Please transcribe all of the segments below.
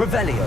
Revelio.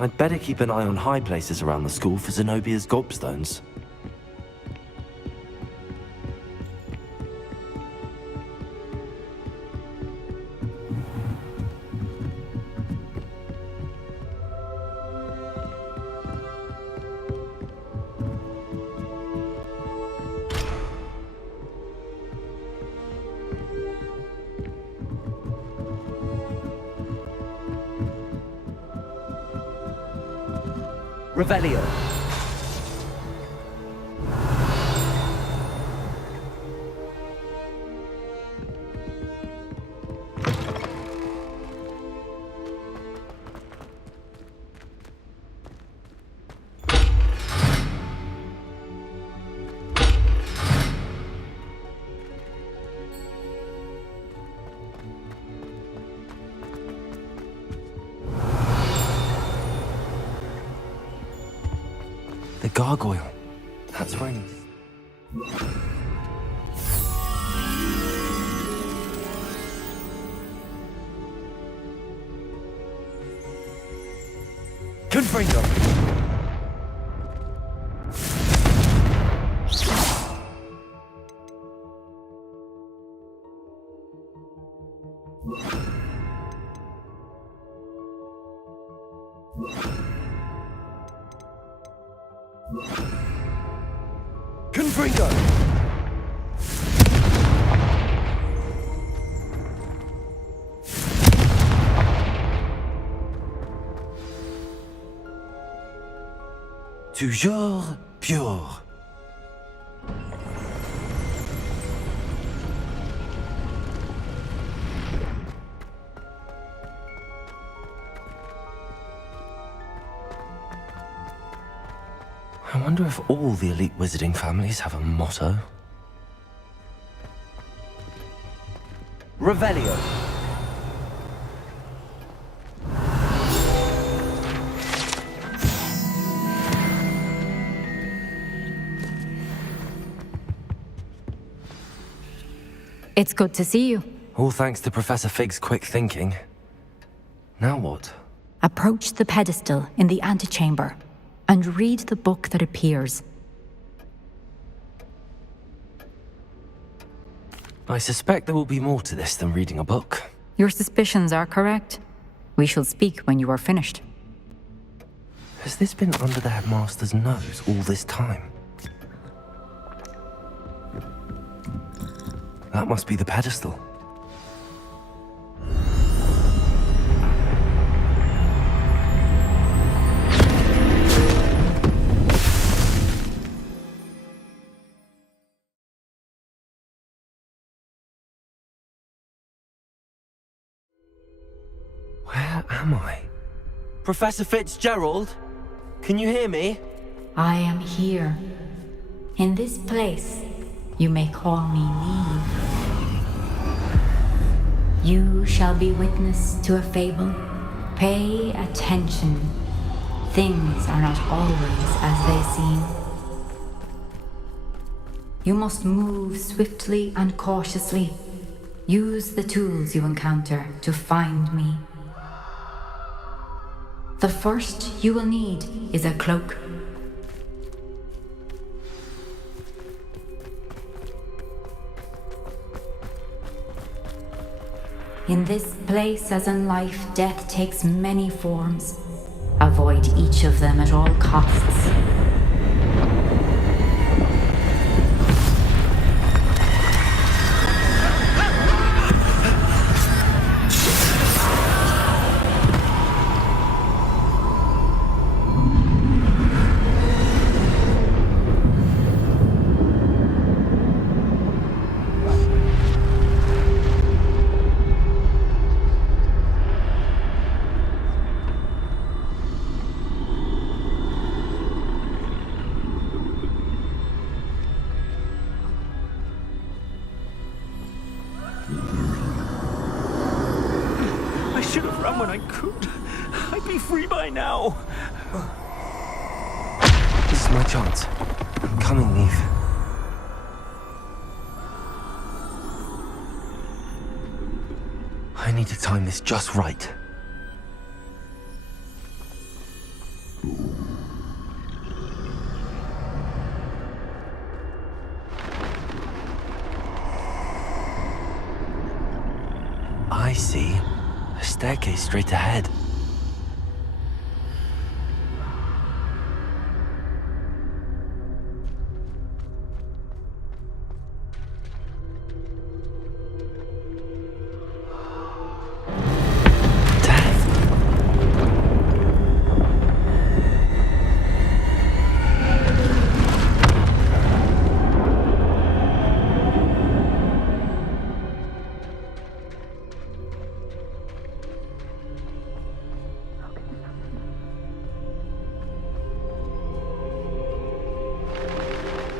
I'd better keep an eye on high places around the school for Zenobia's gobstones. Revelio. The gargoyle. That's right. Confringo. Confringo. Toujours pure. I wonder if all the elite wizarding families have a motto. Revelio. It's good to see you. All thanks to Professor Fig's quick thinking. Now what? Approach the pedestal in the antechamber and read the book that appears. I suspect there will be more to this than reading a book. Your suspicions are correct. We shall speak when you are finished. Has this been under the headmaster's nose all this time? That must be the pedestal. Where am I? Professor Fitzgerald? Can you hear me? I am here. In this place, you may call me Neve. You shall be witness to a fable. Pay attention. Things are not always as they seem. You must move swiftly and cautiously. Use the tools you encounter to find me. The first you will need is a cloak. In this place, as in life, death takes many forms. Avoid each of them at all costs. I should have run when I could. I'd be free by now. This is my chance. I'm coming, Eve. I need to time this just right. I see. A staircase straight ahead.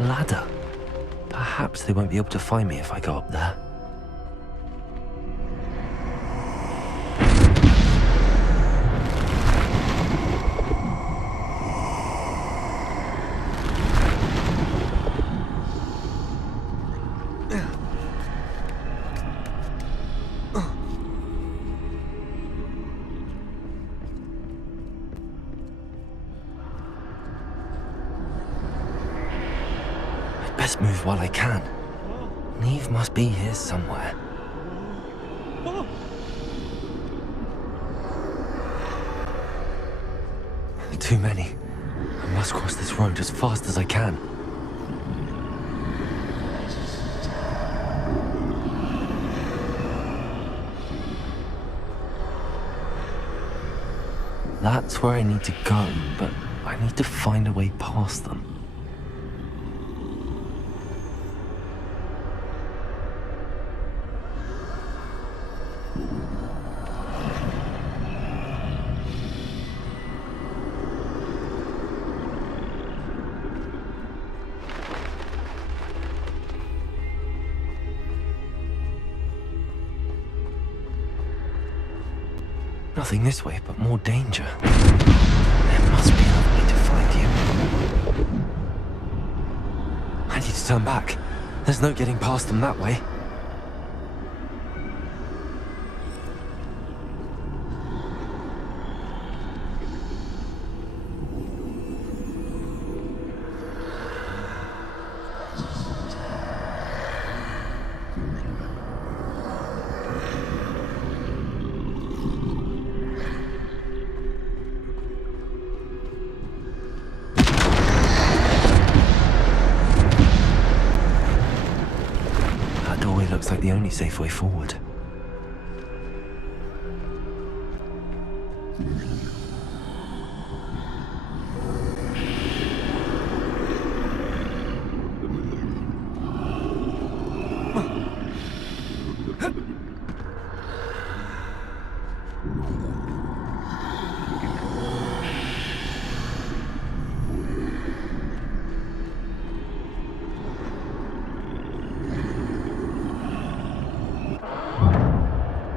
Ladder. Perhaps they won't be able to find me if I go up there. Best move while I can. Neve must be here somewhere. Too many. I must cross this road as fast as I can. That's where I need to go, but I need to find a way past them. Nothing this way, but more danger. There must be another way to find you. I need to turn back. There's no getting past them that way. Looks like the only safe way forward.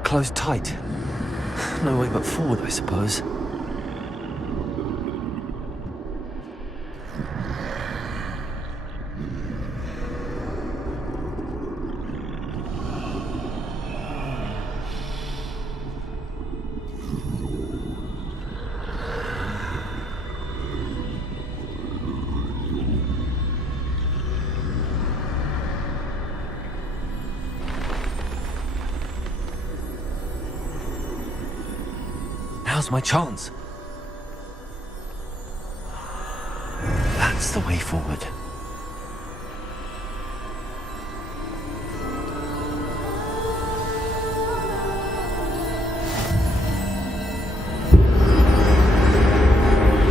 Closed tight. No way but forward, I suppose. Now's my chance. That's the way forward.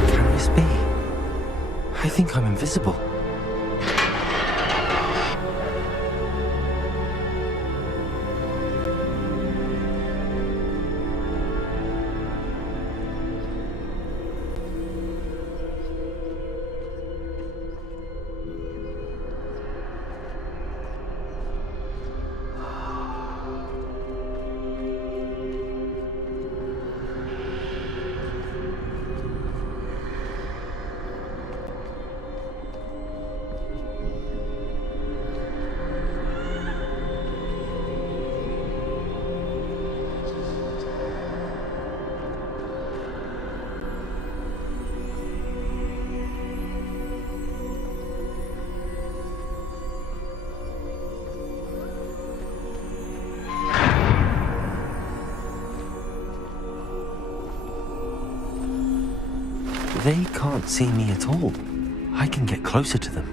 Can this be? I think I'm invisible. They can't see me at all. I can get closer to them.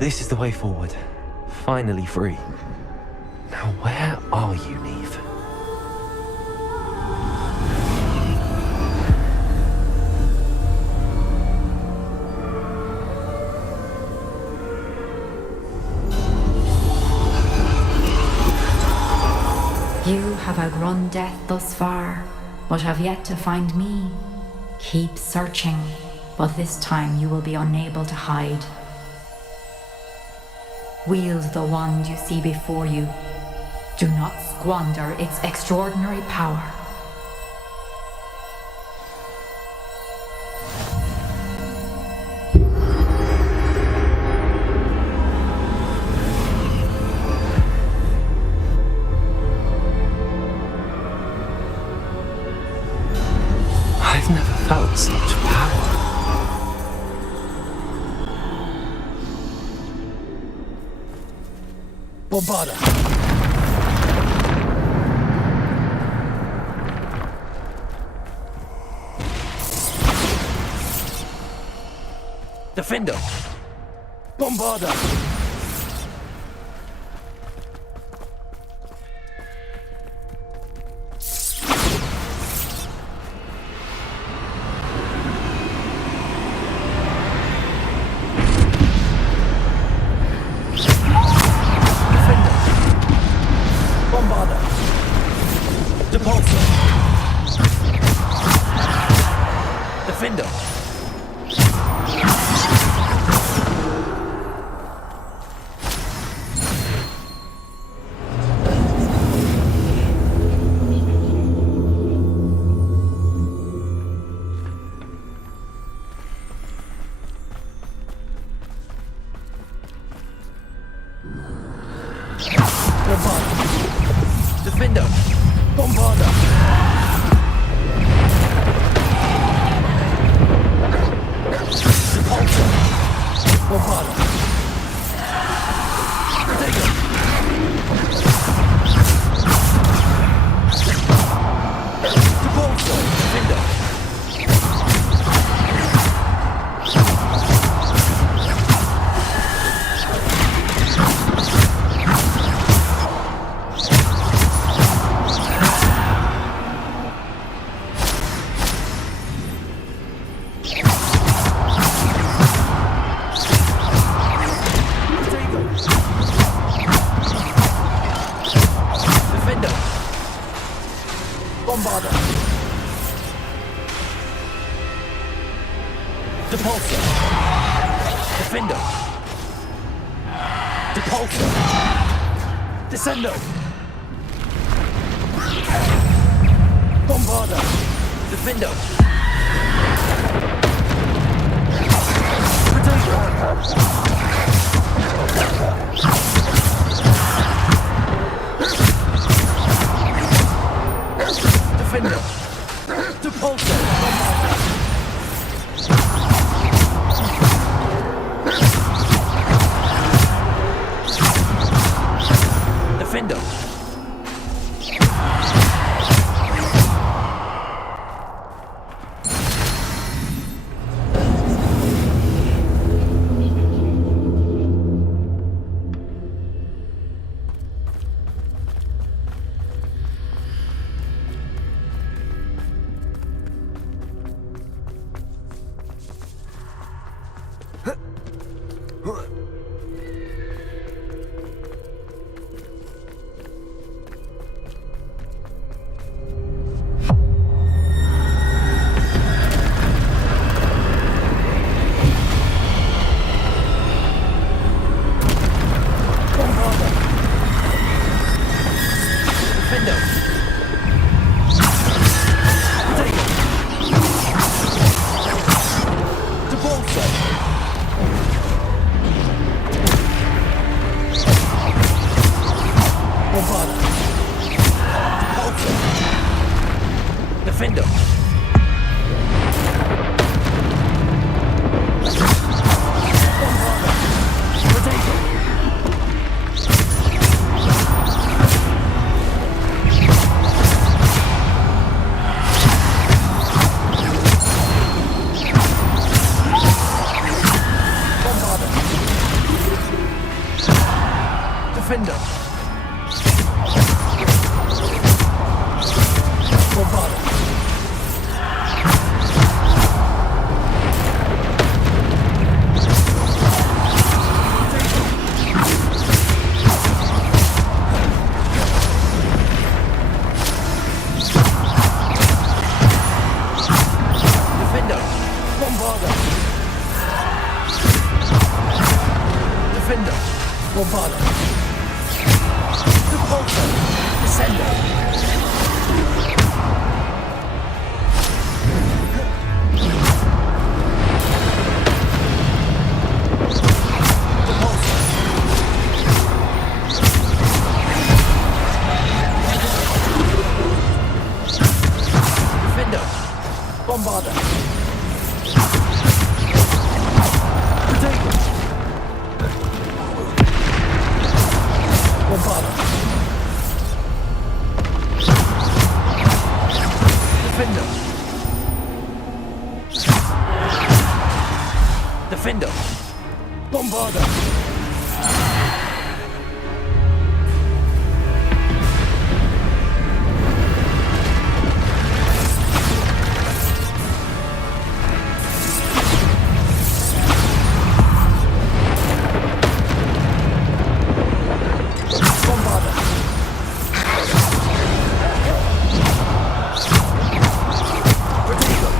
This is the way forward. Finally free. Now where are you, Neve? You have outrun death thus far, but have yet to find me. Keep searching, but this time you will be unable to hide. Wield the wand you see before you. Do not squander its extraordinary power. I've never felt such power. Bombarda. Defender. Bombarda. Defender. Defender. Bombarda. Repulsor. Bombarda. Protego. Repulsor. Defender. Bombarda. Repulsor. Defender. Repulsor. Descendo. Bombarda. Defender. Defender. Repulsor. Defender. Defender. Potato. Defender. Bombarder. Defender. Bombarder. Defender. Bombarder. Repulsor. Descender. Defender. Bombarder. Potato. Bombarder. Defender. Defender. Bombarder. Bombarder. Potato.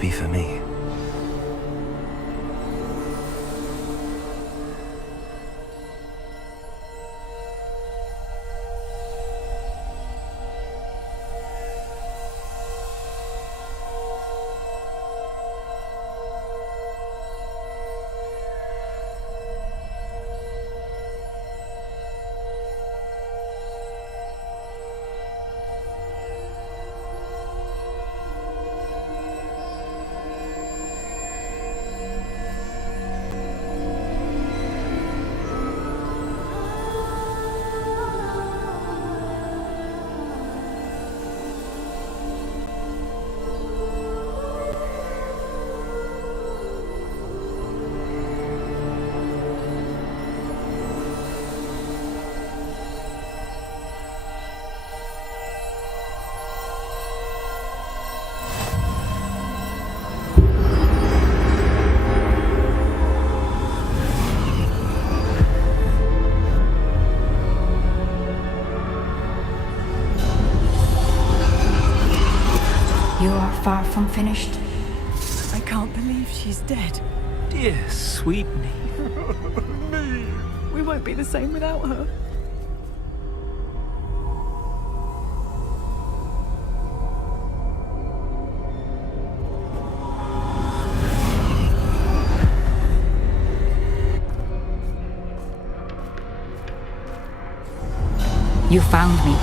Be for me. You are far from finished. I can't believe she's dead. Dear sweet me. We won't be the same without her. You found me,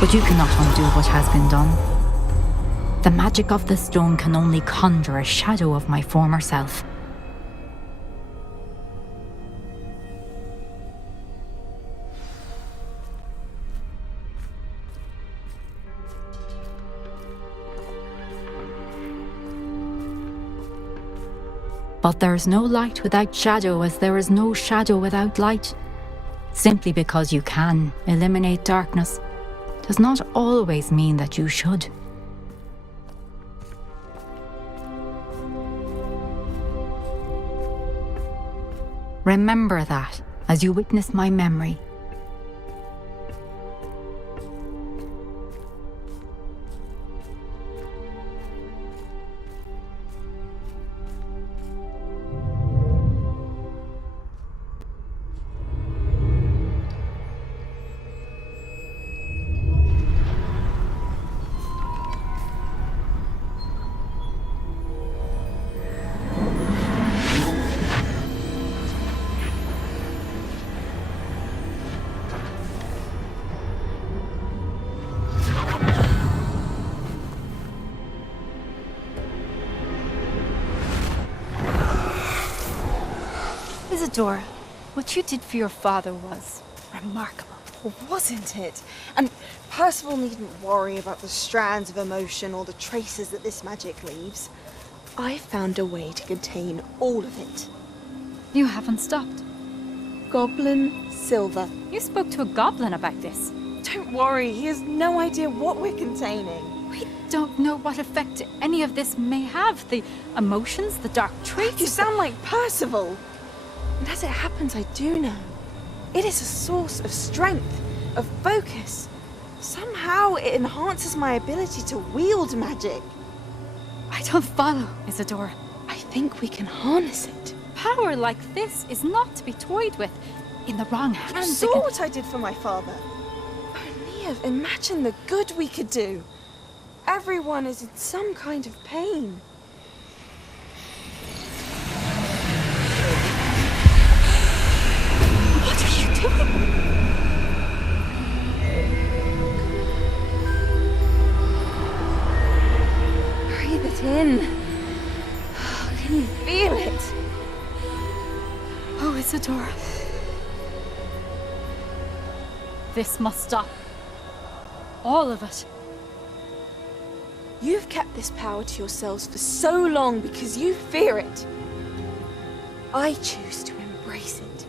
but you cannot undo what has been done. The magic of the stone can only conjure a shadow of my former self. But there is no light without shadow, as there is no shadow without light. Simply because you can eliminate darkness does not always mean that you should. Remember that as you witness my memory. Isadora, what you did for your father was remarkable. Wasn't it? And Percival needn't worry about the strands of emotion or the traces that this magic leaves. I found a way to contain all of it. You haven't stopped. Goblin Silver. You spoke to a goblin about this. Don't worry, he has no idea what we're containing. We don't know what effect any of this may have. The emotions, the dark traits. You sound like Percival. And as it happens, I do know. It is a source of strength, of focus. Somehow it enhances my ability to wield magic. I don't follow, Isadora. I think we can harness it. Power like this is not to be toyed with. In the wrong You hands, saw what I did for my father. O'Neill, imagine the good we could do. Everyone is in some kind of pain. What are you doing? Breathe it in. Can you feel it? Oh, Isadora. This must stop. All of it. You've kept this power to yourselves for so long because you fear it. I choose to embrace it.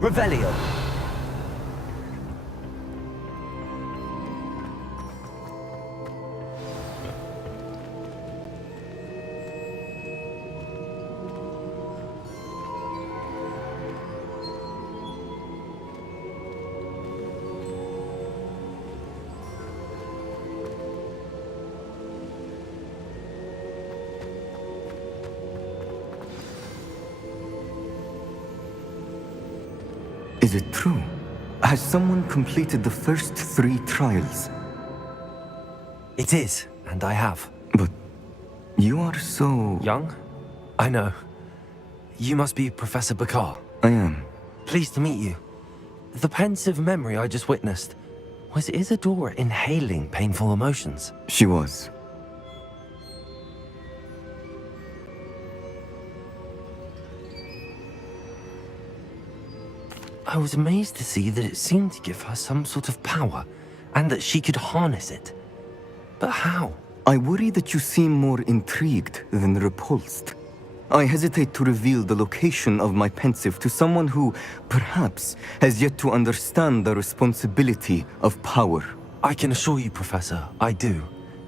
Revelio. Is it true? Has someone completed the first 3 trials? It is, and I have. But you are so... Young? I know. You must be Professor Bakar. I am. Pleased to meet you. The pensive memory I just witnessed, was Isadora inhaling painful emotions? She was. I was amazed to see that it seemed to give her some sort of power, and that she could harness it. But how? I worry that you seem more intrigued than repulsed. I hesitate to reveal the location of my pensive to someone who, perhaps, has yet to understand the responsibility of power. I can assure you, Professor, I do.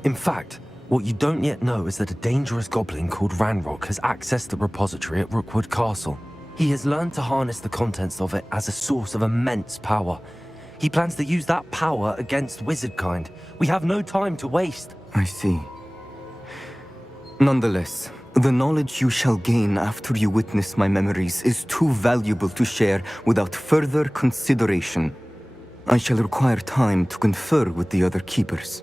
In fact, what you don't yet know is that a dangerous goblin called Ranrock has accessed the repository at Rookwood Castle. He has learned to harness the contents of it as a source of immense power. He plans to use that power against wizardkind. We have no time to waste. I see. Nonetheless, the knowledge you shall gain after you witness my memories is too valuable to share without further consideration. I shall require time to confer with the other keepers.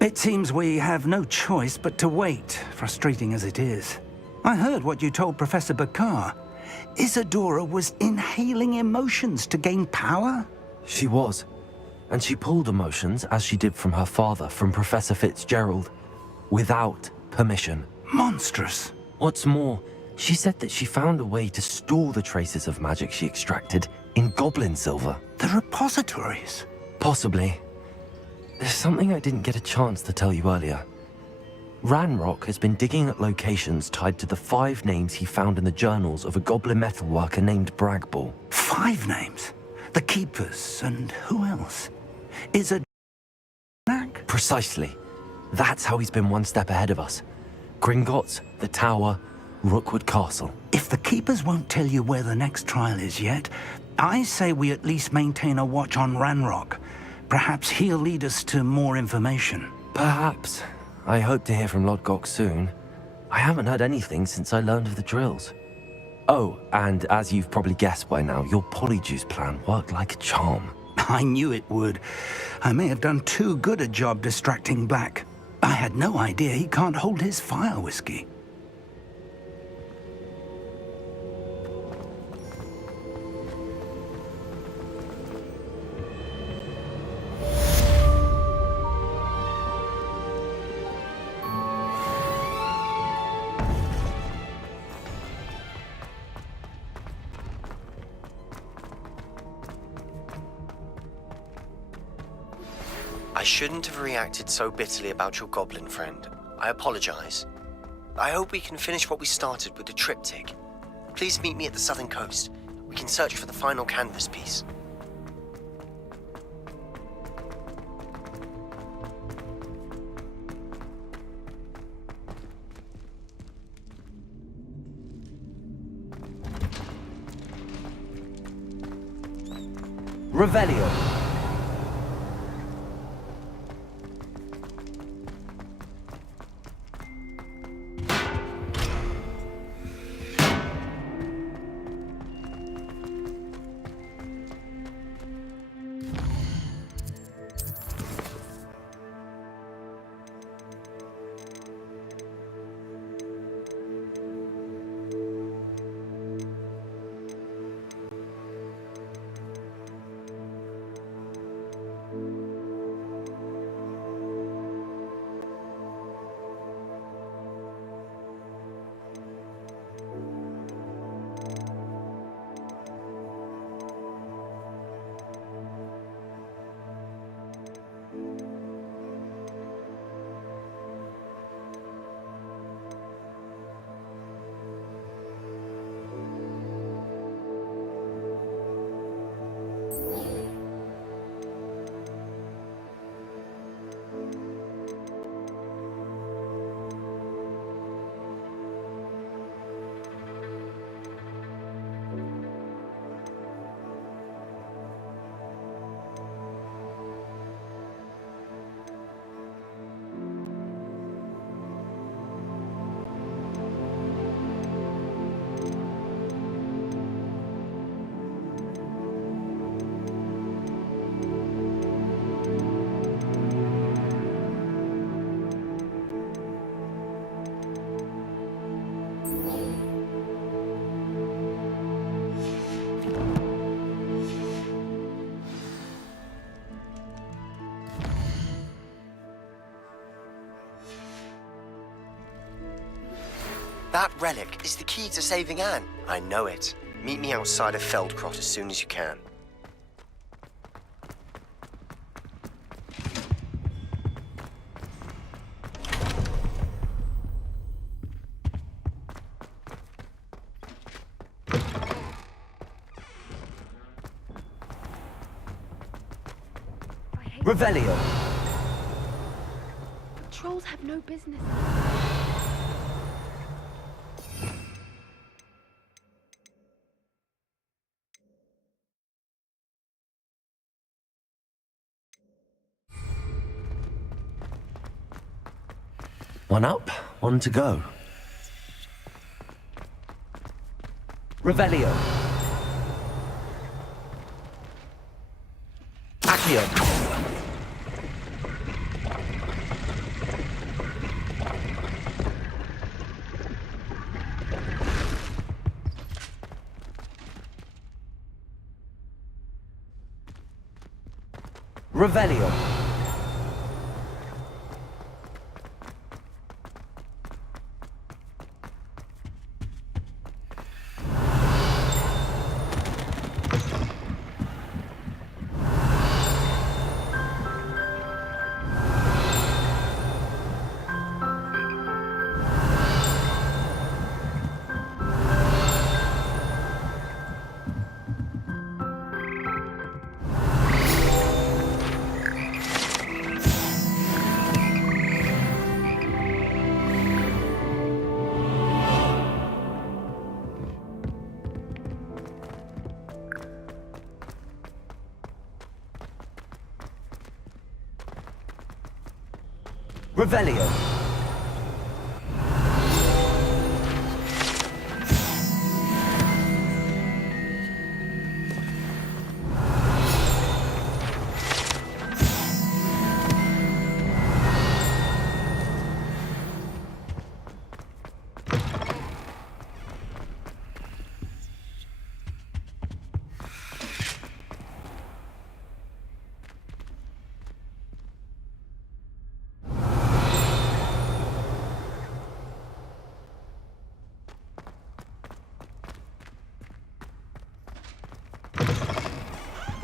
It seems we have no choice but to wait, frustrating as it is. I heard what you told Professor Bakar. Isadora was inhaling emotions to gain power? She was. And she pulled emotions, as she did from her father, from Professor Fitzgerald, without permission. monstrous. What's more, she said that she found a way to store the traces of magic she extracted in goblin silver. The repositories. Possibly. There's something I didn't get a chance to tell you earlier. Ranrock has been digging at locations tied to the 5 names he found in the journals of a goblin metalworker named Bragball. 5 names? The Keepers, and who else? Is a... Precisely. That's how he's been one step ahead of us. Gringotts, the Tower, Rookwood Castle. If the Keepers won't tell you where the next trial is yet, I say we at least maintain a watch on Ranrock. Perhaps he'll lead us to more information. Perhaps. I hope to hear from Lodgok soon. I haven't heard anything since I learned of the drills. Oh, and as you've probably guessed by now, your polyjuice plan worked like a charm. I knew it would. I may have done too good a job distracting Black. I had no idea he can't hold his fire whiskey. I shouldn't have reacted so bitterly about your goblin friend. I apologize. I hope we can finish what we started with the triptych. Please meet me at the southern coast. We can search for the final canvas piece. Revelio. That relic is the key to saving Anne. I know it. Meet me outside of Feldcrot as soon as you can. Revelio. Trolls have no business. One up, one to go. Revelio. Accio. Revelio. Revelio.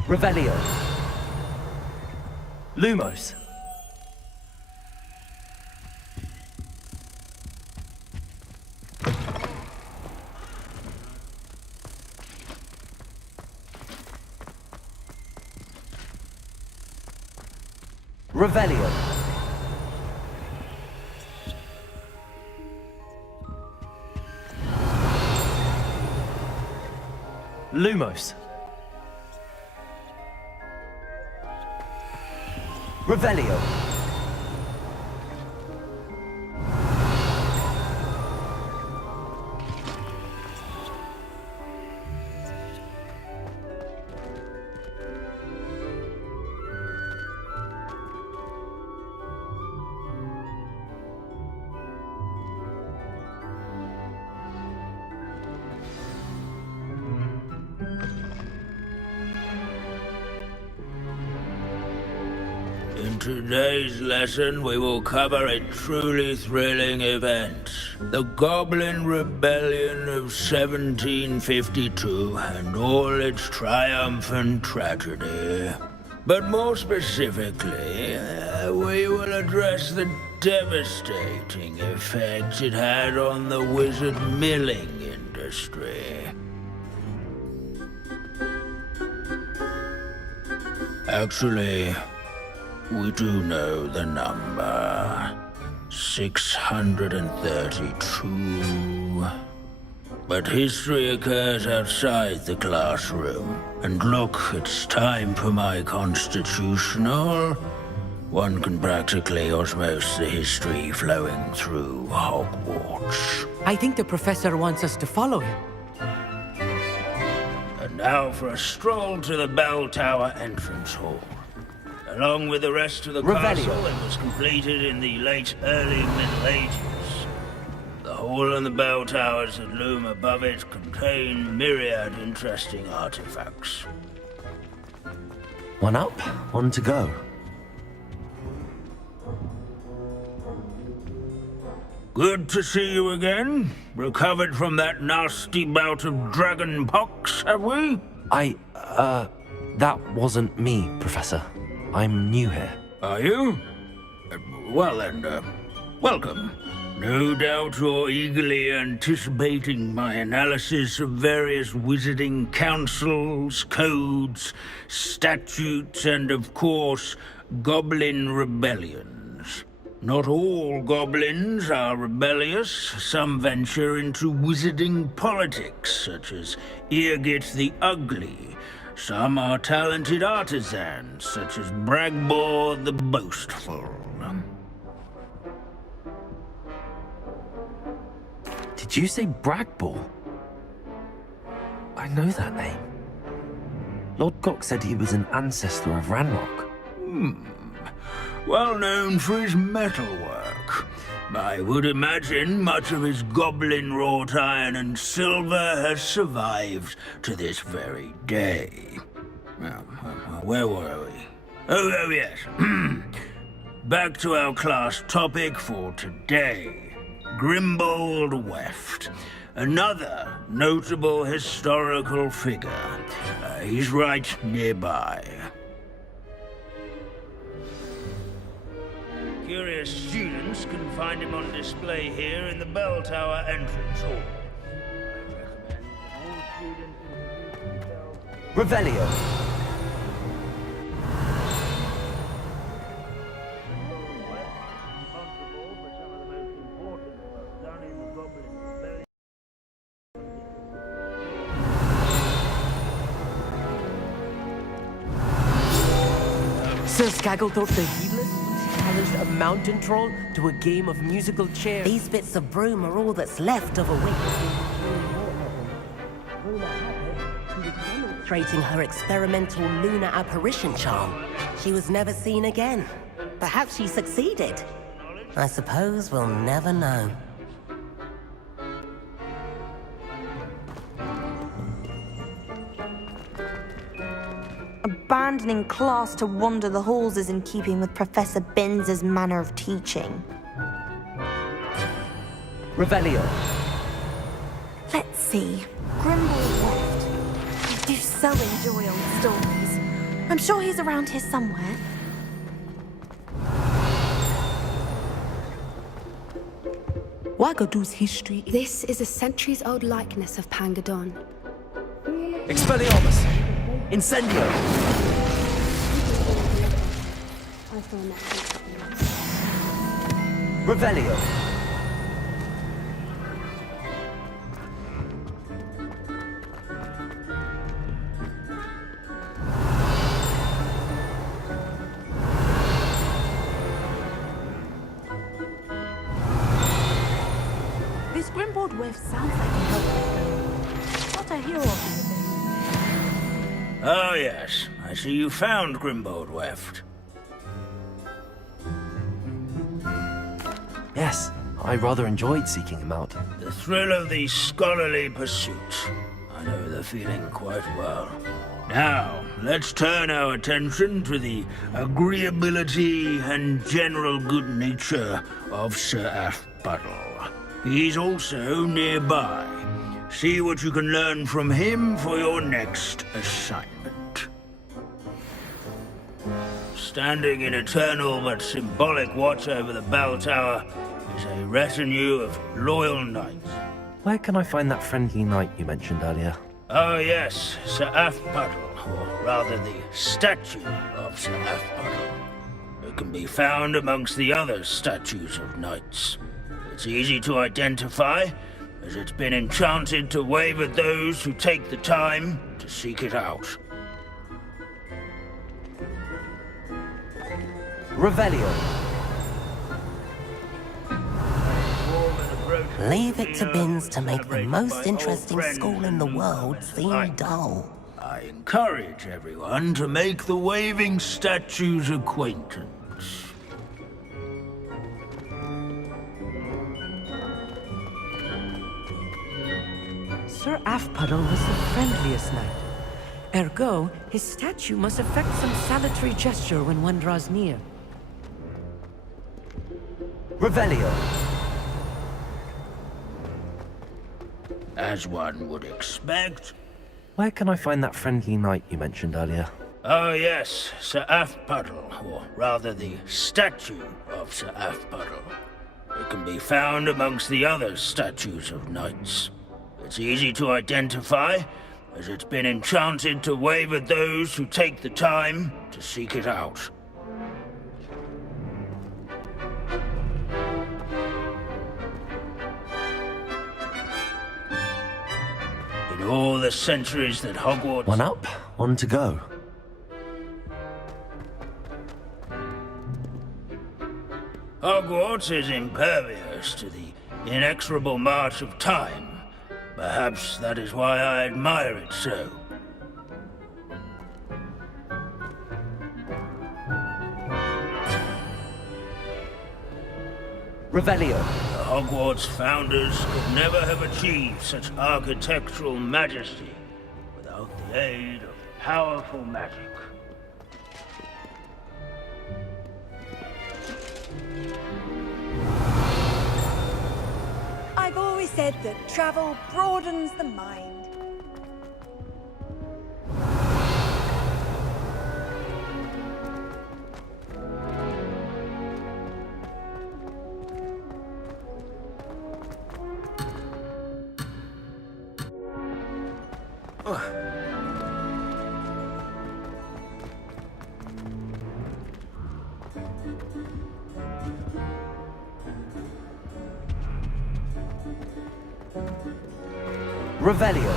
Revelio. Lumos. Revelio. Lumos. Revelio. In today's lesson, we will cover a truly thrilling event. The Goblin Rebellion of 1752 and all its triumphant tragedy. But more specifically, we will address the devastating effects it had on the wizard milling industry. Actually, we do know the number. 632. But history occurs outside the classroom. And look, it's time for my constitutional. One can practically osmose the history flowing through Hogwarts. I think the professor wants us to follow him. And now for a stroll to the bell tower entrance hall. Along with the rest of the castle, it was completed in the late early Middle Ages. The hall and the bell towers that loom above it contain myriad interesting artifacts. One up, one to go. Good to see you again. Recovered from that nasty bout of dragon pox, have we? That wasn't me, Professor. I'm new here. Are you? Well then, welcome. No doubt you're eagerly anticipating my analysis of various wizarding councils, codes, statutes, and of course, goblin rebellions. Not all goblins are rebellious. Some venture into wizarding politics, such as Eargit the Ugly. Some are talented artisans, such as Bragbor the Boastful. Did you say Bragbor? I know that name. Lord Gok said he was an ancestor of Ranrock. Well known for his metalwork. I would imagine much of his goblin-wrought iron and silver has survived to this very day. Now, where were we? Oh yes. Back to our class topic for today. Grimbold Weft. Another notable historical figure. He's right nearby. Curious students can find him on display here in the bell tower entrance hall. I recommend all students introduce themselves. Revelio. Responsible for some of the most important work done in the Goblin Rebellion. Sir Scagglethorpe the Heedless? challenged a mountain troll to a game of musical chairs. These bits of broom are all that's left of a witch. Demonstrating her experimental lunar apparition charm. She was never seen again. Perhaps she succeeded. I suppose we'll never know. Abandoning class to wander the halls is in keeping with Professor Binns' manner of teaching. Revelio. Let's see. Grimble left. I do so enjoy old stories. I'm sure he's around here somewhere. Wagadu's history. This is a centuries-old likeness of Pangadon. Expelliarmus. Incendio. Revelio. This Grimbold whiff sounds like a helpful. Not a hero of it. Oh, yes. I see you found Grimbold Weft. Yes, I rather enjoyed seeking him out. The thrill of the scholarly pursuit. I know the feeling quite well. Now, let's turn our attention to the agreeability and general good nature of Sir Aphbuttle. He's also nearby. See what you can learn from him for your next assignment. Standing in eternal but symbolic watch over the bell tower is a retinue of loyal knights. Where can I find that friendly knight you mentioned earlier? Oh yes, Sir Aphbuttle, or rather the statue of Sir Aphbuttle. It can be found amongst the other statues of knights. It's easy to identify, as it's been enchanted to wave at those who take the time to seek it out. Revelio. Leave it to Binns to make the most interesting school in the world seem dull. I encourage everyone to make the waving statue's acquaintance. Sir Aphbuttle was the friendliest knight. Ergo, his statue must affect some salutary gesture when one draws near. Revelio. As one would expect. Where can I find that friendly knight you mentioned earlier? Oh yes, Sir Aphbuttle, or rather the statue of Sir Aphbuttle. It can be found amongst the other statues of knights. It's easy to identify, as it's been enchanted to wave at those who take the time to seek it out. In all the centuries that Hogwarts... One up, one to go. Hogwarts is impervious to the inexorable march of time. Perhaps that is why I admire it so. Revelio. The Hogwarts founders could never have achieved such architectural majesty without the aid of powerful magic. I've always said that travel broadens the mind. Revelio.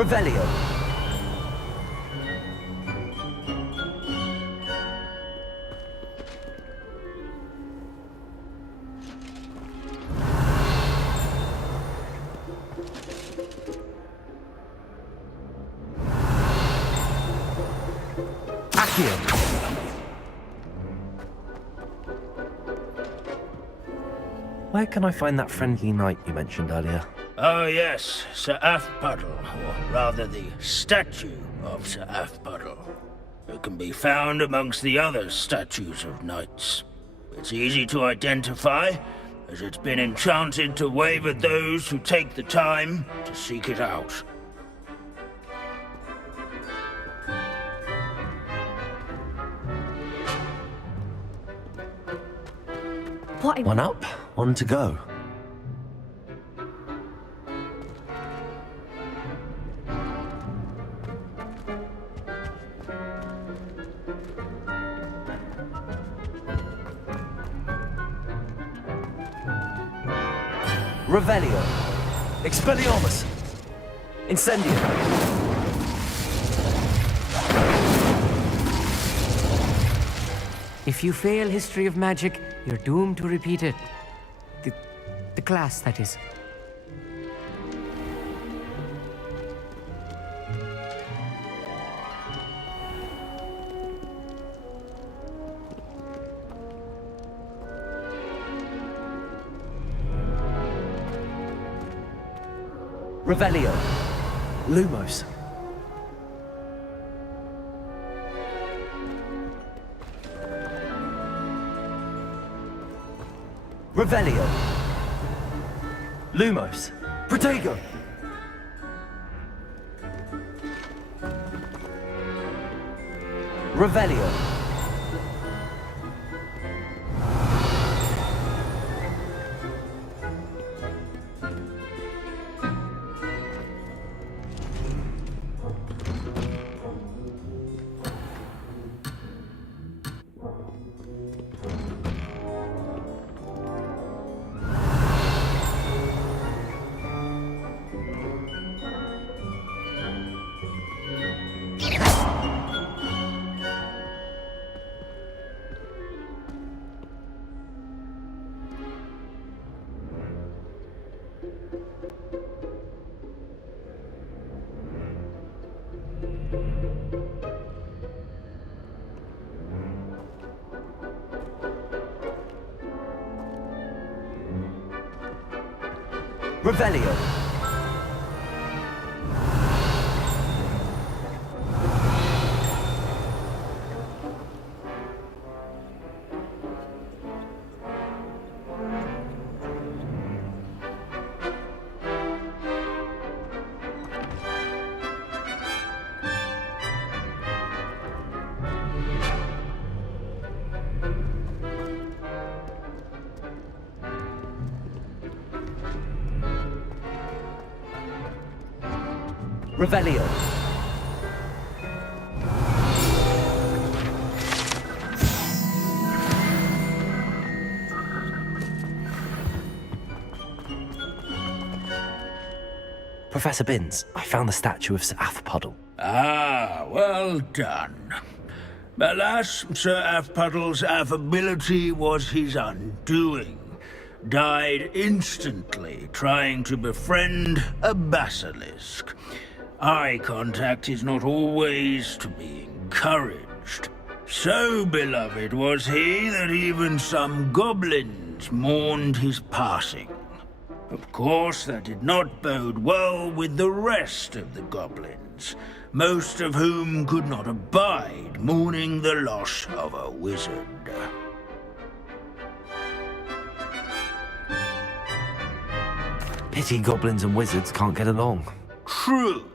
Revelio. Where can I find that friendly knight you mentioned earlier? Oh yes, Sir Afpuddle, or rather the statue of Sir Afpuddle. It can be found amongst the other statues of knights. It's easy to identify, as it's been enchanted to wave at those who take the time to seek it out. One up, one to go. Revelio. Expelliarmus. Incendio. If you fail History of Magic, you're doomed to repeat it. The class, that is. Revelio. Lumos. Revelio. Lumos. Protego. Revelio. Revelio. Revelio. Professor Binns, I found the statue of Sir Afpuddle. Ah, well done. Alas, Sir Afpuddle's affability was his undoing. Died instantly trying to befriend a basilisk. Eye contact is not always to be encouraged. So beloved was he that even some goblins mourned his passing. Of course, that did not bode well with the rest of the goblins, most of whom could not abide mourning the loss of a wizard. Pity goblins and wizards can't get along. True.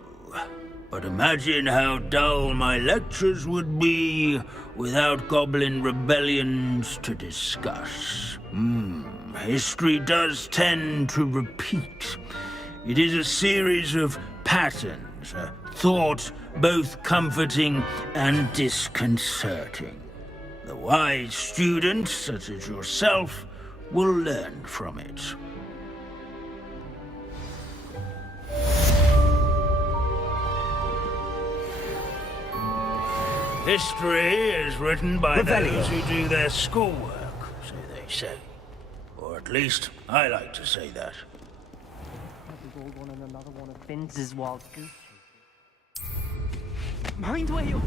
But imagine how dull my lectures would be without goblin rebellions to discuss. History does tend to repeat. It is a series of patterns, a thought both comforting and disconcerting. The wise student, such as yourself, will learn from it. History is written by Revelio. those who do their schoolwork, so they say. Or at least, I like to say that. Another one of Vince's wild goose. Mind where you're...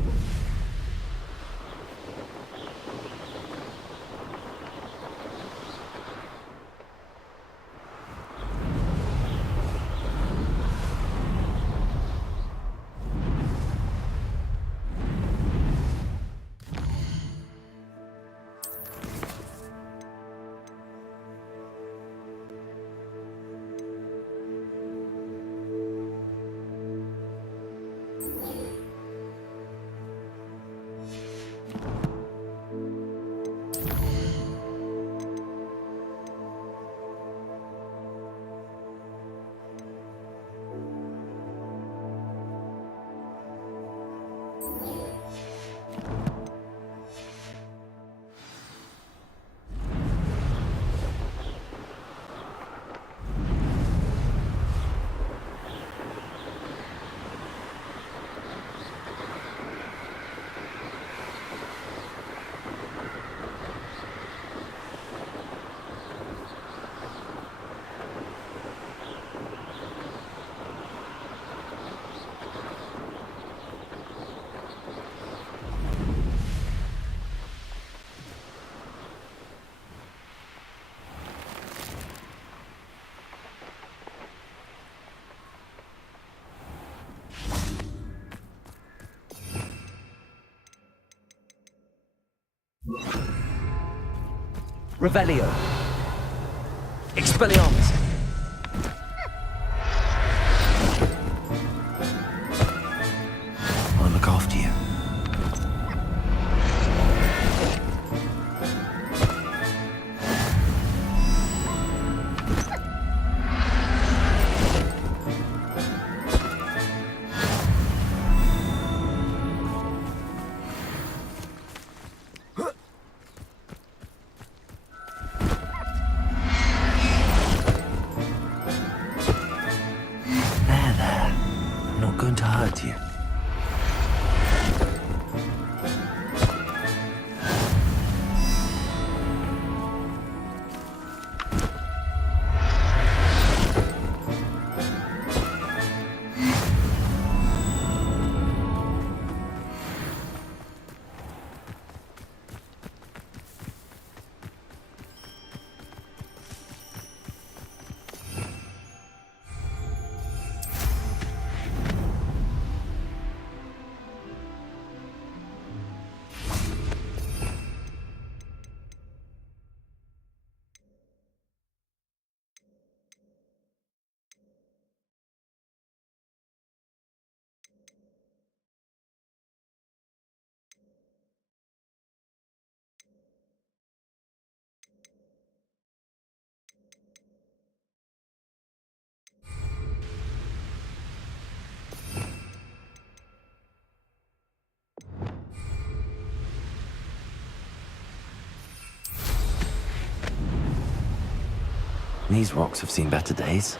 Revelio. Expelliarmus. I'll look after you. There. I'm not going to hurt you. These rocks have seen better days.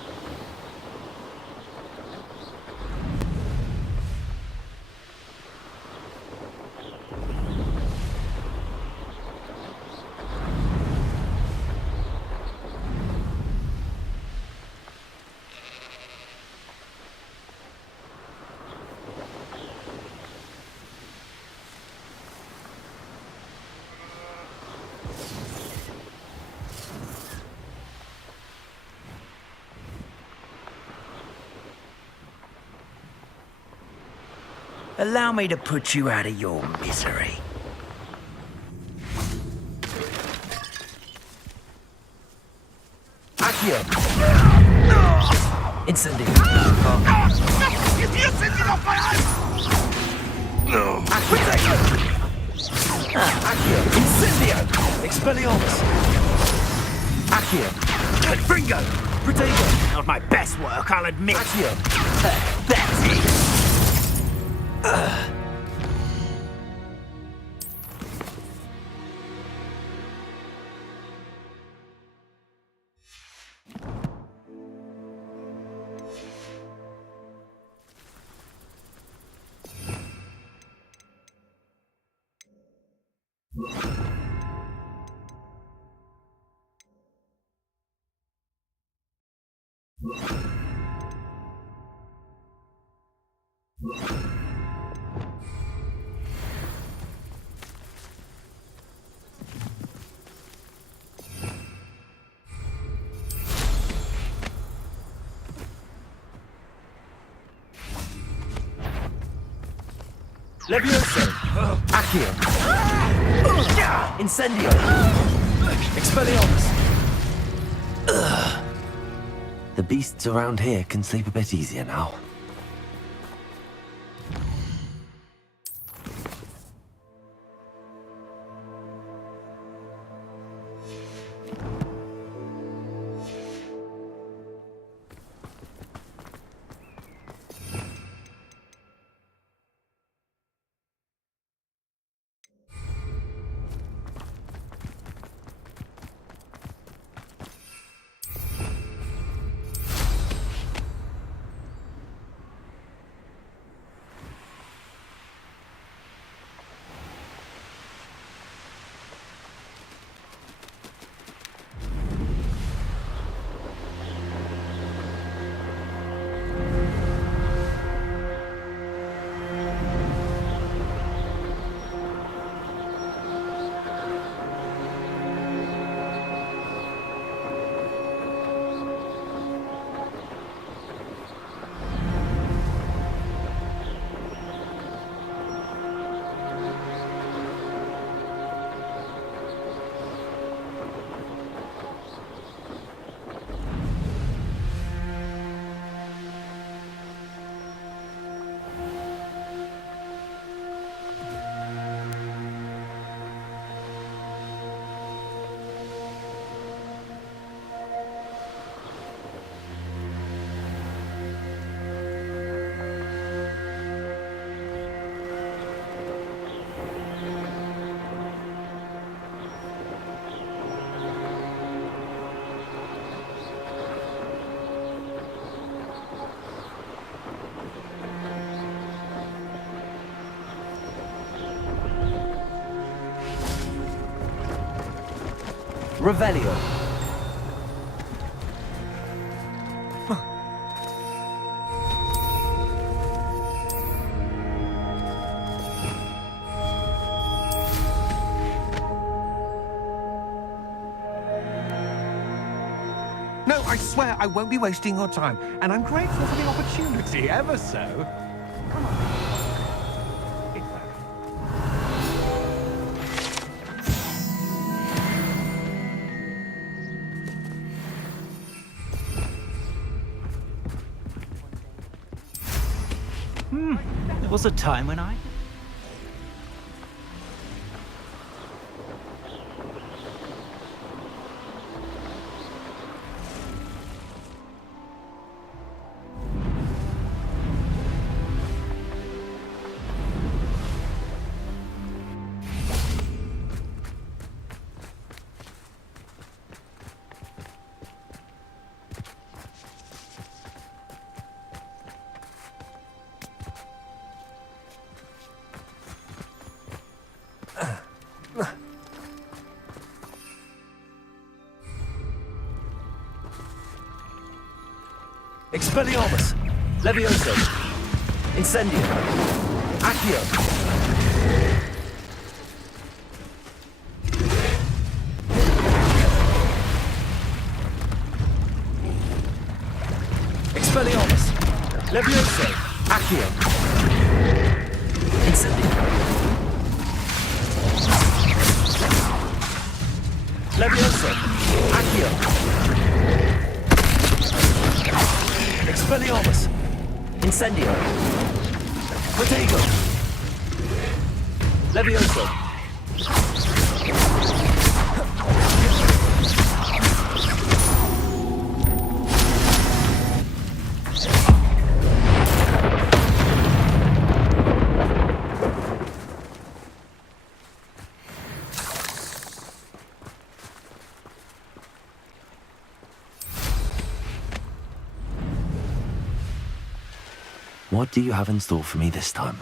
Allow me to put you out of your misery. Accio. Incendio. Accio. Incendio. Expelliarmus. Accio. Confringo. Protego. Not my best work, I'll admit. Accio. That's it. Levioso! Accio! Incendio! Expelliarmus! The beasts around here can sleep a bit easier now. Revelio. No, I swear I won't be wasting your time, and I'm grateful for the opportunity, ever so. Come on. It's back. There was a time when I... Expelliarmus! Levioso! Incendio! Accio! Expelliarmus! Levioso! Accio! Incendio! Levioso! Accio! Expelliarmus! Incendio! Protego! Levioso! What do you have in store for me this time?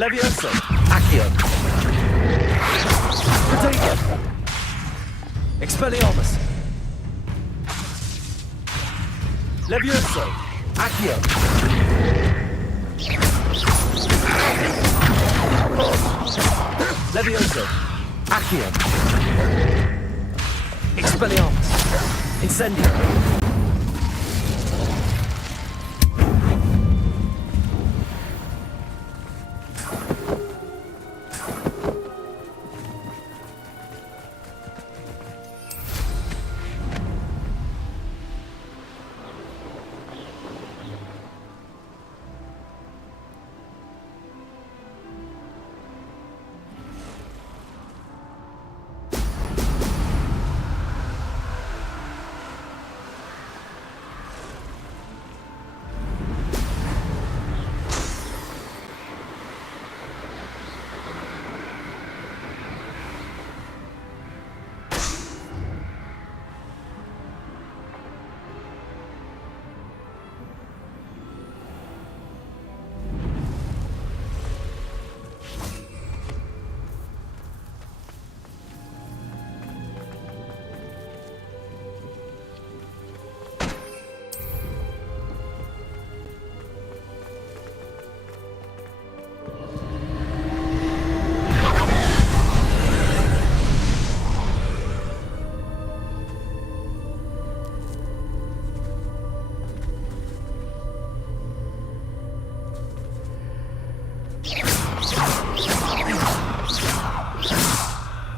Levioso, Accio. Protego. Expelliarmus. Levioso, Accio. Levioso, Accio. Expelliarmus. Incendio.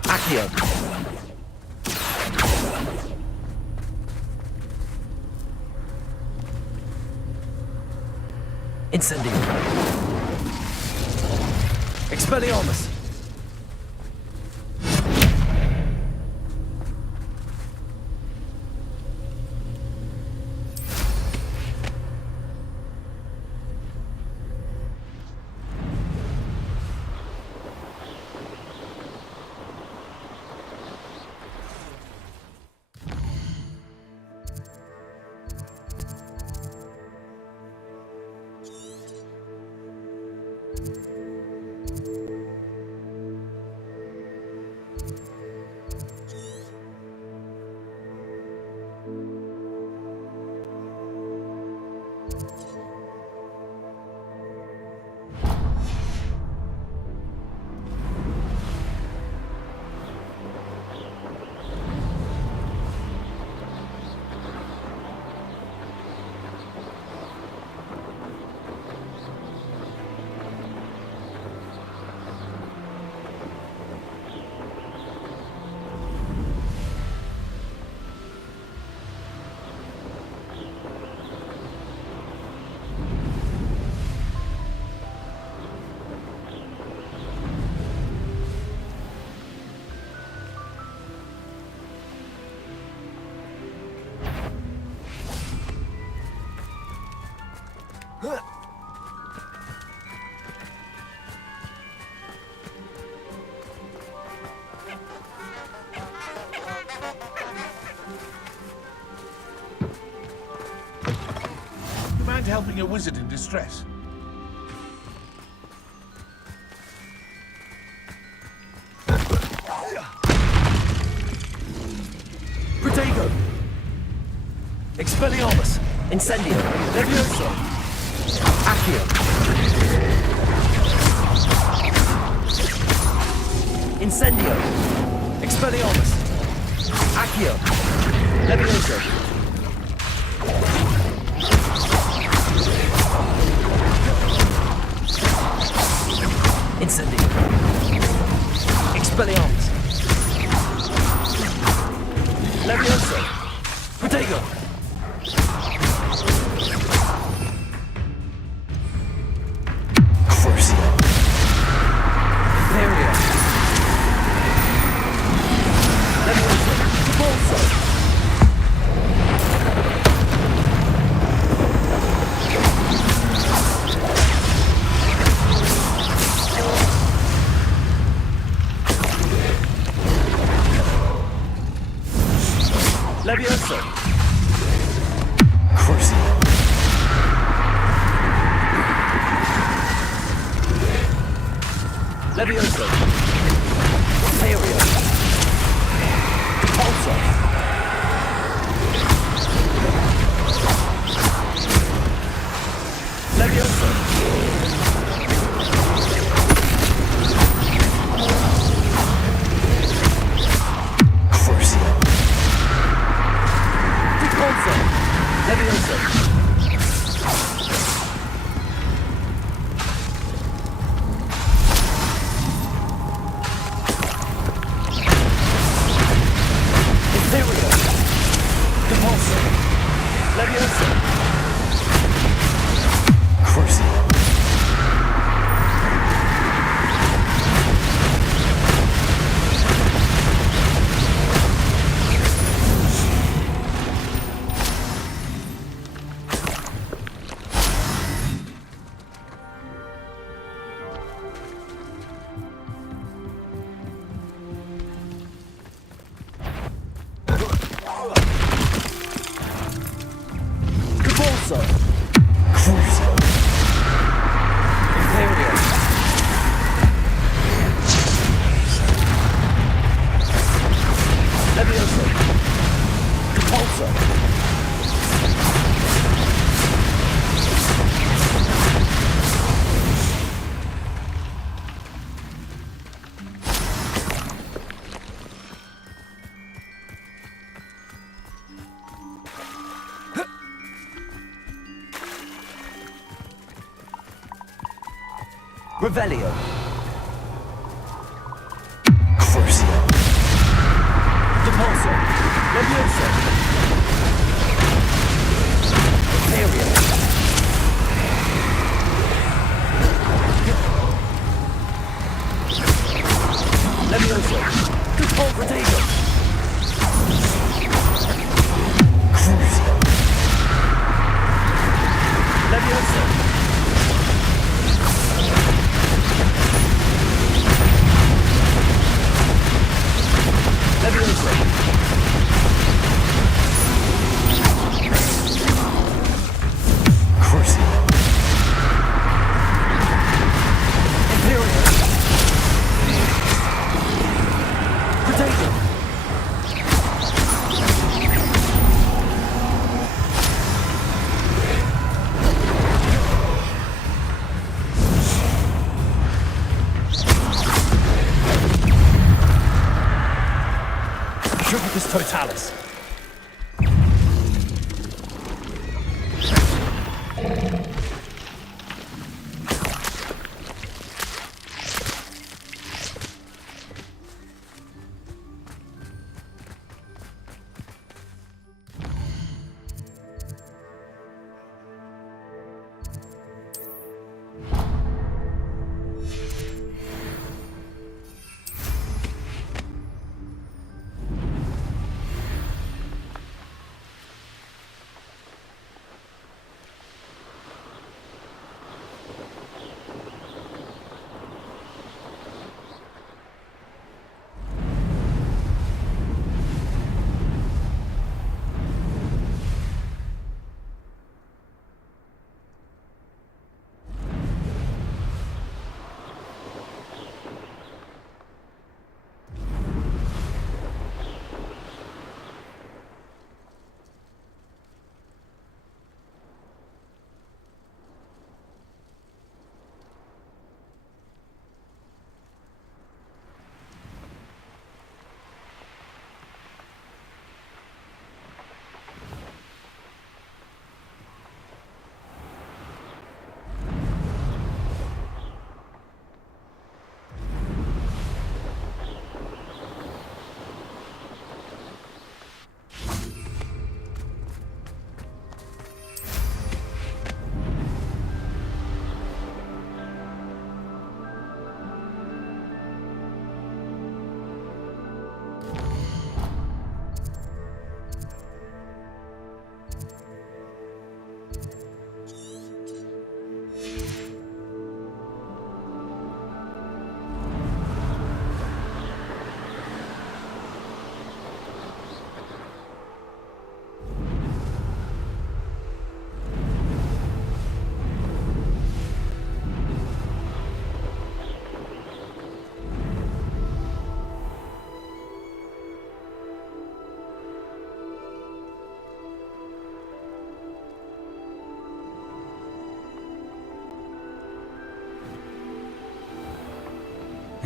Accio. Incendio. Expelliarmus. You mind helping a wizard in distress? Protego. Expelliarmus. Incendio. Levioso. Accio. Incendio. Expelliarmus. Accio. Levioso. Levioso. Imperio. Repulsor. Levioso. Crucio. Repulsor. Levioso. Imperio. Repulsor. Levioso. Crucio. Repulsor. Crucio. Imperio. Levioso. Repulsor. Revelio. Crucio. Repulsor. Levioso. Imperio. Levioso. Control Protego. Crucio. Levioso. Levioso. Crucio. Imperio. Potato. Triplicus Totalis.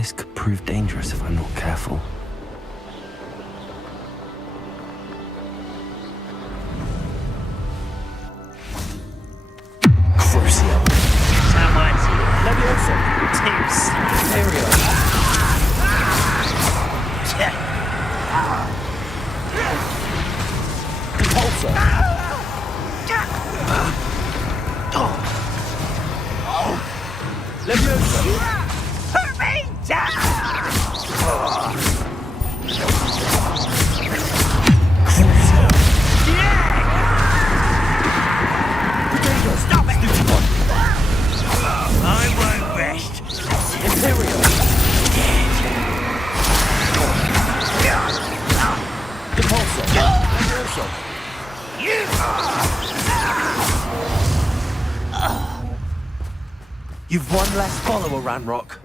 This could prove dangerous if I'm not careful. Crucial. Termites. Leviosa. Tips. Imperial. Repulsor. Leviosa. Put me down! Potato. Stop it! I won't rest. Imperial. Repulsor. Leviosa. You've one less follower, Ranrock.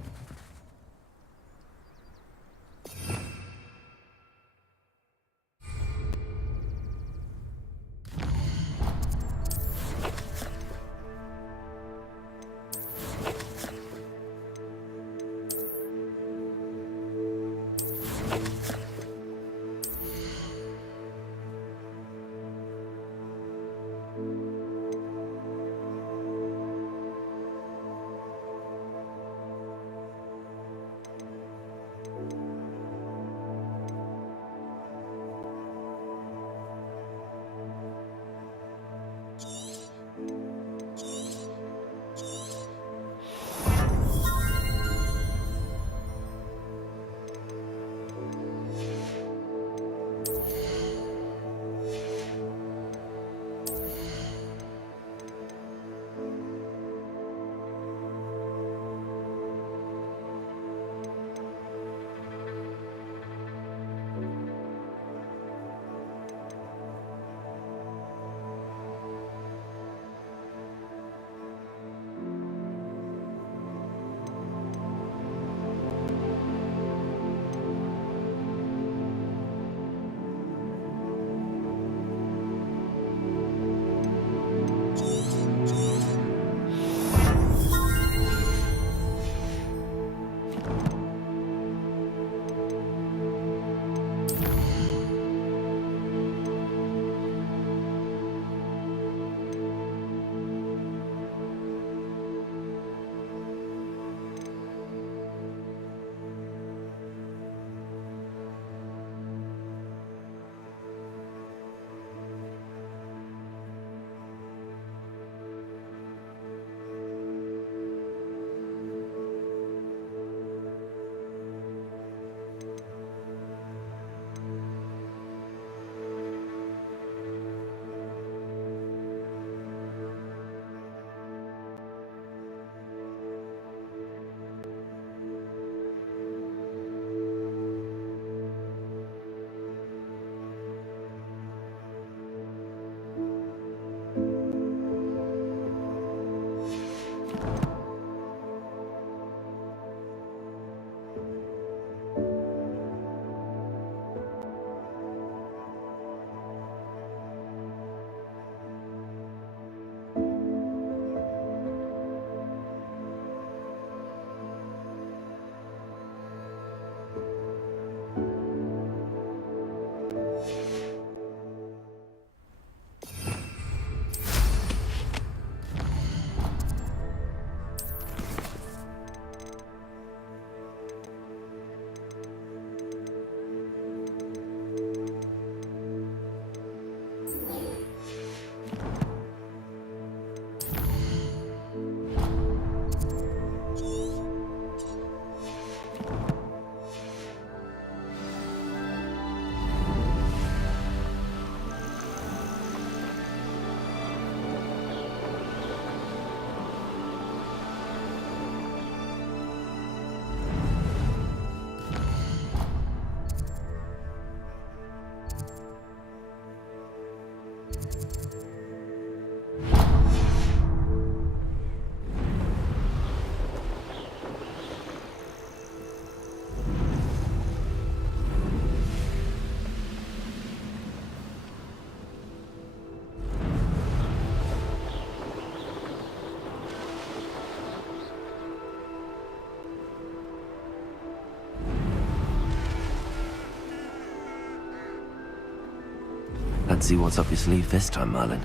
Let's see what's up your sleeve this time, Merlin.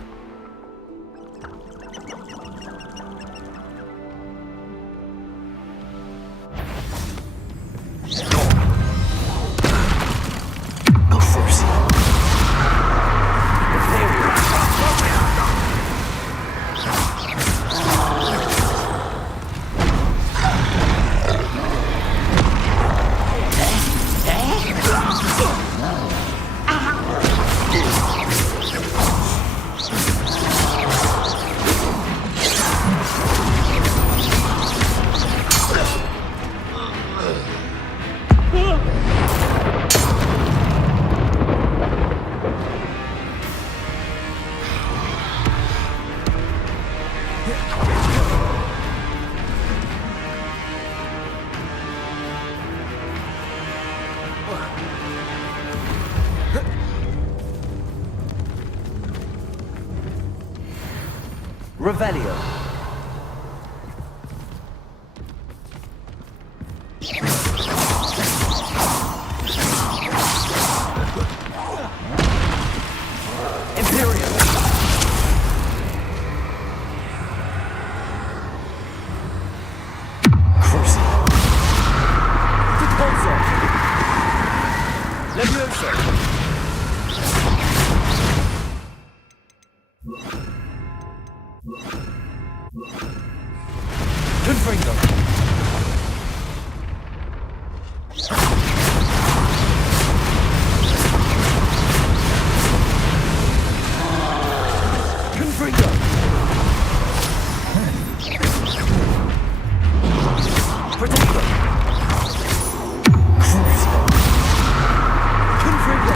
Go first. Revelio. Imperium. Crucial. Repulsor. Levioso. Confringo. Confringo. Protector. Crucial. Confringo.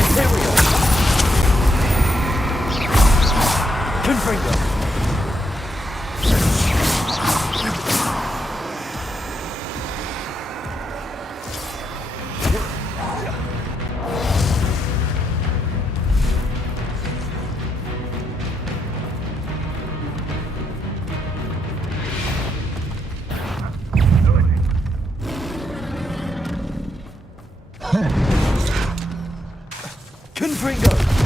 Imperial. Confringo. Confringo.